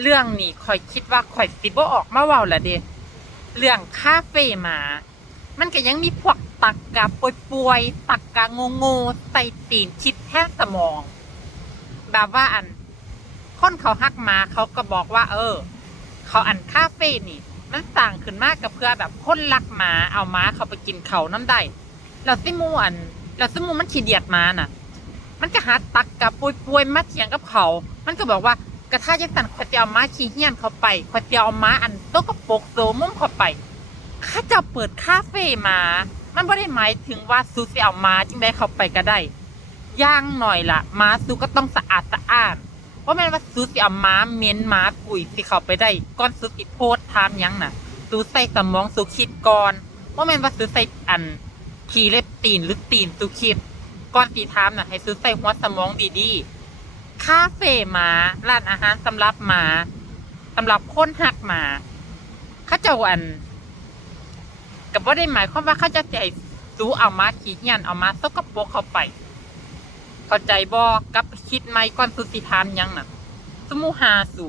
เรื่องนี้ข่อยคิดว่าข่อยสิบ่ออกมาเว้าละเด้เรื่องคาเฟ่หมามันก็ยังมีพวกตักกะป่วยๆตักกะโง่ๆใส่ตีนคิดแทนสมองแบบว่าคนเขาฮักหมาเขาก็บอกว่า เขาคาเฟ่นี่มันสร้างขึ้นมาก็เพื่อแบบคนรักหมาเอาหมาเขาไปกินเขานำได้แล้วซิหมู่แล้วซิหมู่มันขี้เดียดหมาน่ะ มันก็หาตักกับป่วยๆมาเถียงกับเขา มันก็บอกว่ากระทาจังสันข่อยสิเอาม้าขี้เหี้ยนเข้าไปข่อยสิเอาม้าโตกปรกโซมุมเข้าไปข้าเจ้าเปิดคาเฟ่มามันบ่ได้หมายถึงว่าซูสิเอาม้าจังได้เข้าไปก็ได้อย่างหน่อยล่ะม้าซูก็ต้องสะอาดสะอ้านเพราะแม่นว่าซูสิเอาม้าเหม็นม้ากุยสิเข้าไปได้ก่อนซูสิโพสต์ถามหยังน่ะซูใส่สมองซูคิดก่อนบ่แม่นว่าซูใส่ขี้เล็บตีนหรือตีนซูคิด ก่อนสีถามน่ะให้ซื้อใส่หัวสมองดีๆคาเฟ่หมาร้านอาหารสำหรับหมาสำหรับคนหักหมาเขาเจ้ากับว่าได้หมายความว่าเขาจะใส่สูเอามาขี้เหี้ยนเอามาสกปรกเข้าไป เข้าใจบ่กับคิดไหมก่อนสุสิถามยังน่ะสมุหาสู